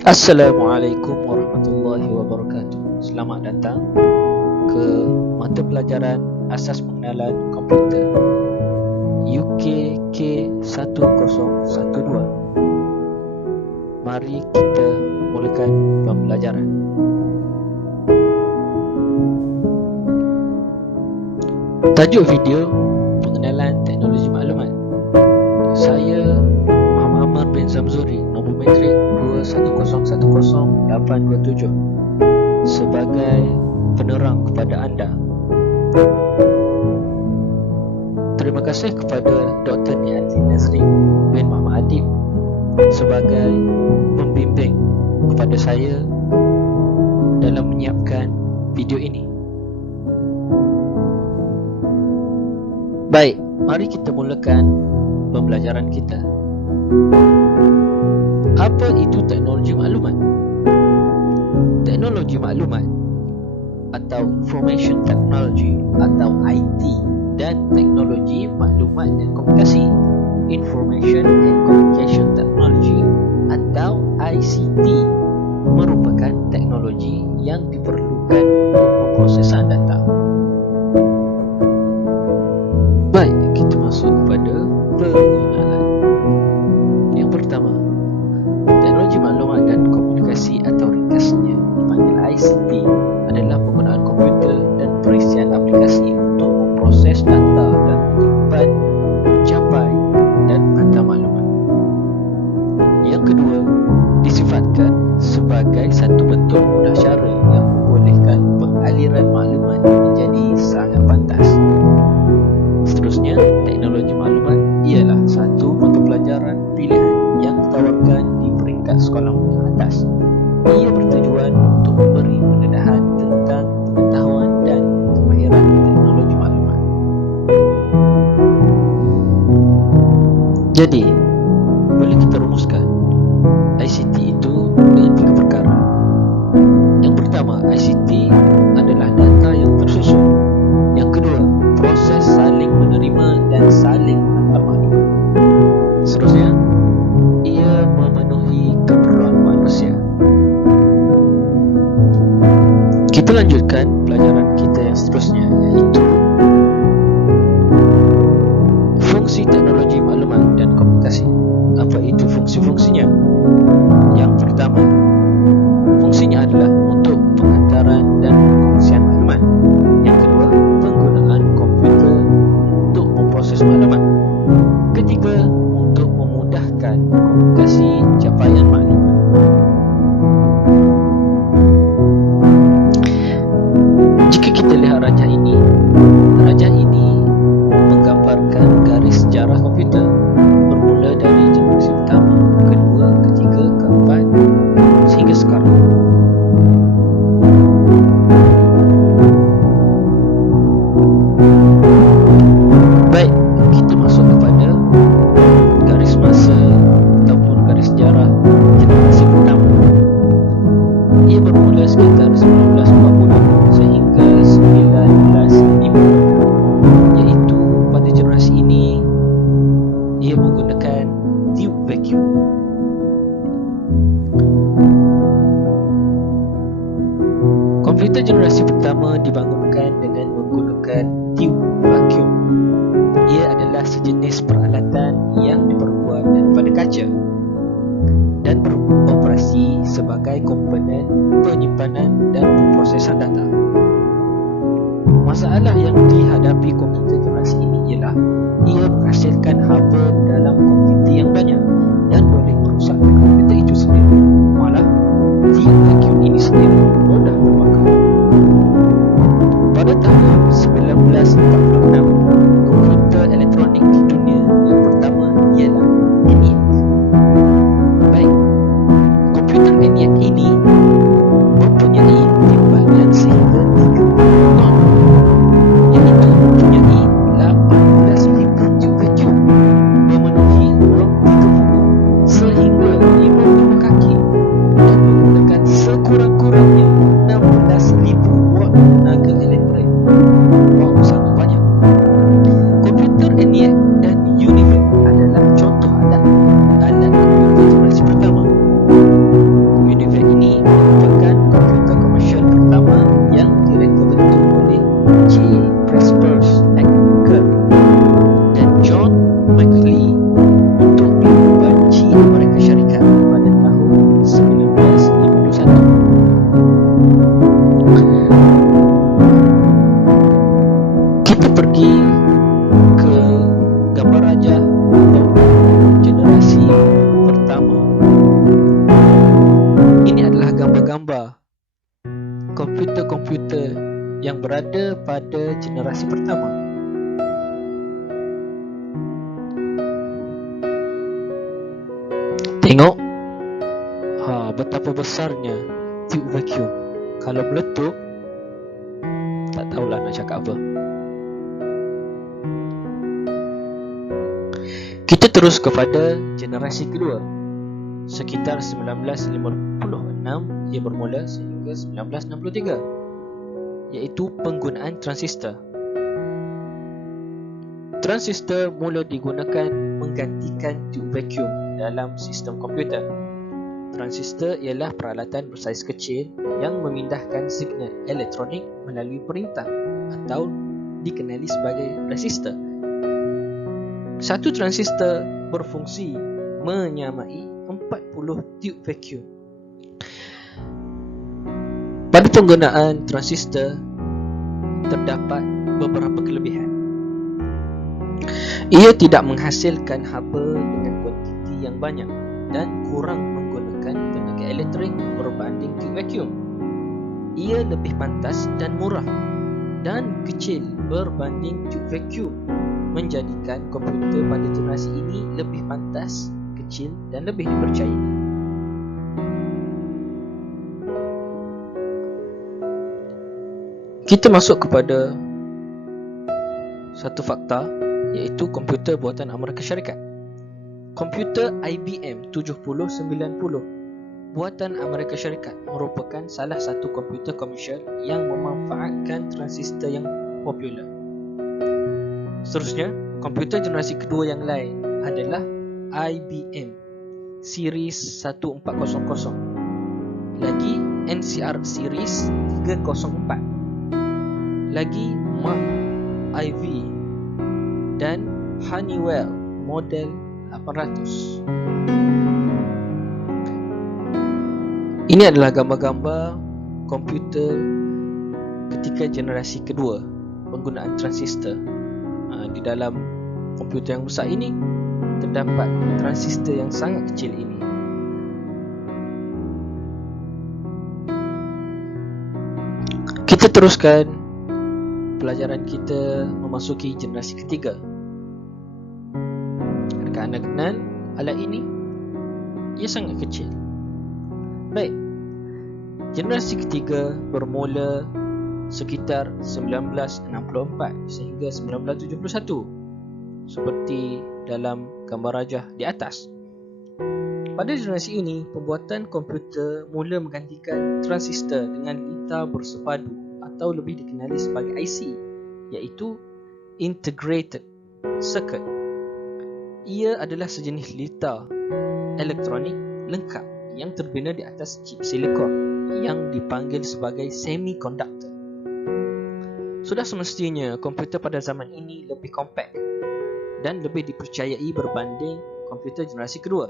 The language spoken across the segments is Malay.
Assalamualaikum warahmatullahi wabarakatuh. Selamat datang ke mata pelajaran Asas Pengenalan Komputer UKK 1012. Mari kita mulakan pembelajaran. Tajuk video: Pengenalan Teknologi Maklumat. Saya Muhammad Amar bin Zamzuri, nombor metrik 21010-827, sebagai penerang kepada anda. Terima kasih kepada Dr. Ni'ati Nazrin bin Muhammad Adib sebagai pembimbing kepada saya dalam menyiapkan video ini. Baik, mari kita mulakan pembelajaran kita. Apa itu teknologi maklumat? Teknologi maklumat atau Information Technology atau IT dan teknologi maklumat dan komunikasi, Information and Communication Technology atau ICT, merupakan teknologi yang diperlukan untuk pemprosesan data. Baik, kita masuk kepada pengenalan. Yang pertama, teknologi maklumat dan komunikasi atau ringkasnya dipanggil ICT adalah penggunaan komputer dan perisian aplikasi untuk memproses data dan menyimpan, mencapai dan menghantar maklumat. Yang kedua, disifatkan sebagai satu bentuk mudah cara yang membolehkan pengaliran maklumat menjadi sangat pantas. Seterusnya, teknologi maklumat ialah satu mata pelajaran pilihan yang ditawarkan di peringkat sekolah menengah atas. Ia bertujuan untuk memberi pendedahan tentang pengetahuan dan kemahiran teknologi maklumat. Jadi, boleh kita rumuskan ICT itu dengan tiga perkara. Yang pertama, ICT adalah data yang tersusun. Yang kedua, proses saling menerima dan saling menghantar maklumat. Seterusnya, ia memenuhi keperluan manusia. Kita lanjutkan pelajaran kita yang seterusnya, iaitu fungsi teknologi maklumat dan komunikasi. Apa itu fungsi-fungsinya? Yang pertama, fungsinya adalah untuk penghantaran dan pengkongsian maklumat. Yang kedua, penggunaan komputer untuk memproses maklumat. Ketiga, untuk memudahkan komunikasi capaian maklumat. Jika kita lihat rajah ini menggambarkan garis sejarah komputer bermula dari generasi pertama, kedua, ketiga, keempat sehingga sekarang. Baik, kita masuk kepada garis masa ataupun garis sejarah generasi pertama. Ia bermula sekitar 1940 sehingga 1950, iaitu pada generasi ini ia menggunakan tube vacuum. Komputer generasi pertama dibangunkan dengan menggunakan tube vacuum. Ia adalah sejenis peralatan yang diperbuat daripada kaca dan beroperasi sebagai komponen penyimpanan dan pemprosesan data. Masalah yang dihadapi komputer generasi ini ialah ia menghasilkan haba dalam kuantiti yang banyak dan boleh merosakkan komputer itu sendiri. Malah, tube vacuum ini sendiri mudah terbakar. Pada tahun 1946, komputer elektronik di dunia yang pertama ialah ENIAC. Baik, komputer ENIAC ini mempunyai timbangan sehingga 3 ton, iaitu mempunyai 18 ribu tube vacuum, memenuhi ruang 30 sehingga 5 kita pergi ke gambar rajah atau generasi pertama. Ini adalah gambar-gambar komputer-komputer yang berada pada generasi pertama. Tengok betapa besarnya tube vacuum. Kalau meletup, tak tahulah nak cakap apa. Kita terus kepada generasi kedua. Sekitar 1956 ia bermula sehingga 1963, iaitu penggunaan transistor. Transistor mula digunakan menggantikan tube vacuum dalam sistem komputer. Transistor ialah peralatan bersaiz kecil yang memindahkan signal elektronik melalui perintah atau dikenali sebagai resistor. Satu transistor berfungsi menyamai 40 tube vacuum. Pada penggunaan transistor terdapat beberapa kelebihan. Ia tidak menghasilkan haba dengan kuantiti yang banyak dan kurang menggunakan tenaga elektrik berbanding tube vacuum. Ia lebih pantas dan murah dan kecil berbanding tube vacuum, menjadikan komputer pada generasi ini lebih pantas, kecil dan lebih dipercayai. Kita masuk kepada satu fakta, iaitu komputer buatan Amerika Syarikat. Komputer IBM 7090 buatan Amerika Syarikat merupakan salah satu komputer komersial yang memanfaatkan transistor yang popular. Seterusnya, komputer generasi kedua yang lain adalah IBM Series 1400, lagi NCR Series 304, lagi Mark IV dan Honeywell model 800. Ini adalah gambar-gambar komputer ketika generasi kedua penggunaan transistor. Di dalam komputer yang besar ini terdapat transistor yang sangat kecil ini. Kita teruskan pelajaran kita memasuki generasi ketiga. Adakah anda kenal alat ini? Ia sangat kecil. Baik, generasi ketiga bermula sekitar 1964 sehingga 1971, seperti dalam gambar rajah di atas. Pada generasi ini, pembuatan komputer mula menggantikan transistor dengan litar bersepadu atau lebih dikenali sebagai IC, iaitu Integrated Circuit. Ia adalah sejenis litar elektronik lengkap yang terbina di atas chip silikon yang dipanggil sebagai semiconductor. Sudah semestinya komputer pada zaman ini lebih kompak dan lebih dipercayai berbanding komputer generasi kedua.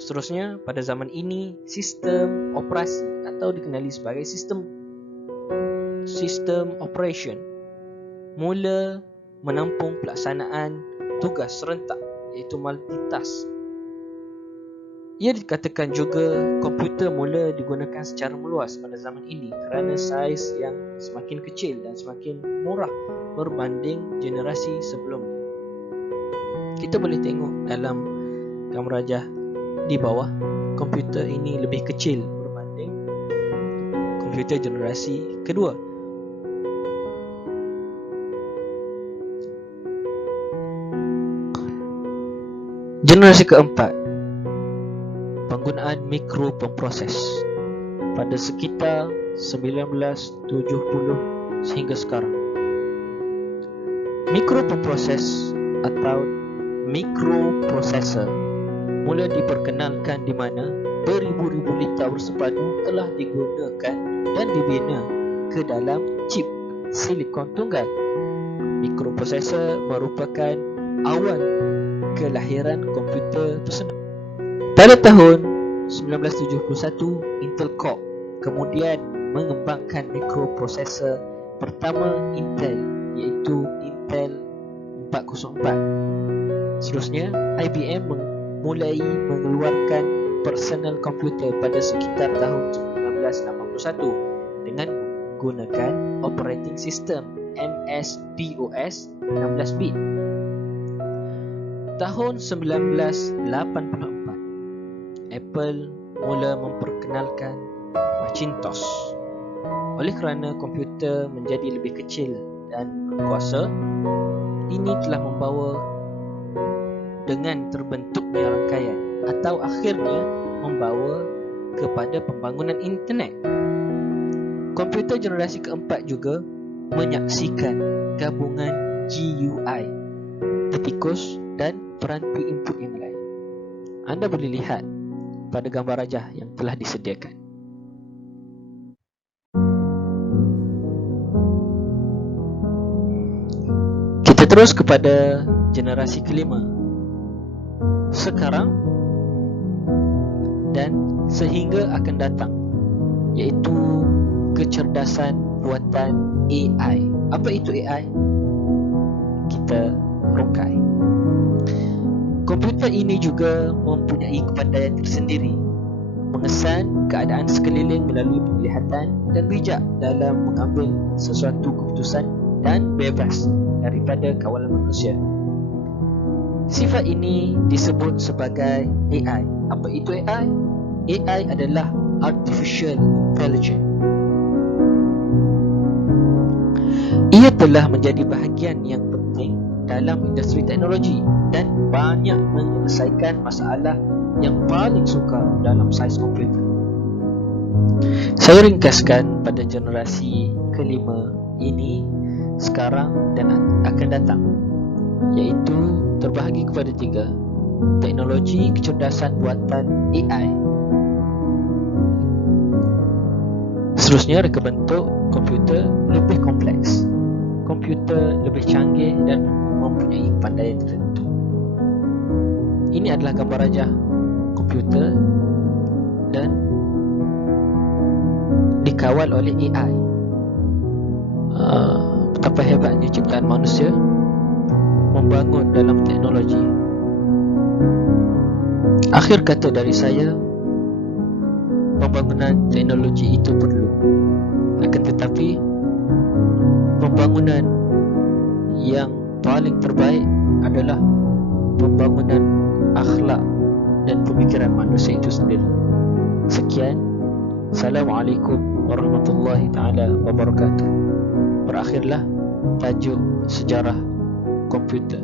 Seterusnya, pada zaman ini sistem operasi atau dikenali sebagai sistem operation mula menampung pelaksanaan tugas serentak, iaitu multitask. Ia dikatakan juga komputer mula digunakan secara meluas pada zaman ini kerana saiz yang semakin kecil dan semakin murah berbanding generasi sebelumnya. Kita boleh tengok dalam gambar rajah di bawah, komputer ini lebih kecil berbanding komputer generasi kedua. Generasi keempat, penggunaan mikropemproses pada sekitar 1970 sehingga sekarang. Mikropemproses atau microprocessor mula diperkenalkan di mana beribu-ribu litar bersepadu telah digunakan dan dibina ke dalam chip silikon tunggal. Mikroprosesor merupakan awal kelahiran komputer personal. Pada tahun 1971, Intel Corp kemudian mengembangkan mikroprosesor pertama Intel, iaitu 1904. Seterusnya, IBM mulai mengeluarkan personal komputer pada sekitar tahun 1981 dengan menggunakan operating system MS-DOS 16 bit. Tahun 1984, Apple mula memperkenalkan Macintosh. Oleh kerana komputer menjadi lebih kecil dan berkuasa, ini telah membawa dengan terbentuknya rangkaian atau akhirnya membawa kepada pembangunan internet. Komputer generasi keempat juga menyaksikan gabungan GUI, tikus dan peranti input yang lain. Anda boleh lihat pada gambar rajah yang telah disediakan. Kita terus kepada generasi kelima. Sekarang dan sehingga akan datang, iaitu kecerdasan buatan AI. Apa itu AI? Kita rungkai. Komputer ini juga mempunyai kepandaian tersendiri, mengesan keadaan sekeliling melalui penglihatan dan bijak dalam mengambil sesuatu keputusan dan bebas daripada kawalan manusia. Sifat ini disebut sebagai AI. Apa itu AI? AI adalah Artificial Intelligence. Ia telah menjadi bahagian yang penting dalam industri teknologi dan banyak menyelesaikan masalah yang paling sukar dalam saiz komputer. Saya ringkaskan pada generasi kelima ini sekarang dan akan datang, iaitu terbahagi kepada 3. Teknologi kecerdasan buatan AI. Seterusnya, reka bentuk komputer lebih kompleks. Komputer lebih canggih dan mempunyai kepandaian tertentu. Ini adalah gambar rajah komputer dan dikawal oleh AI. Betapa hebatnya ciptaan manusia membangun dalam teknologi. Akhir kata dari saya, pembangunan teknologi itu perlu. Akan tetapi, pembangunan yang paling terbaik adalah pembangunan akhlak dan pemikiran manusia itu sendiri. Sekian. Assalamualaikum warahmatullahi taala wabarakatuh. Berakhirlah tajuk sejarah komputer.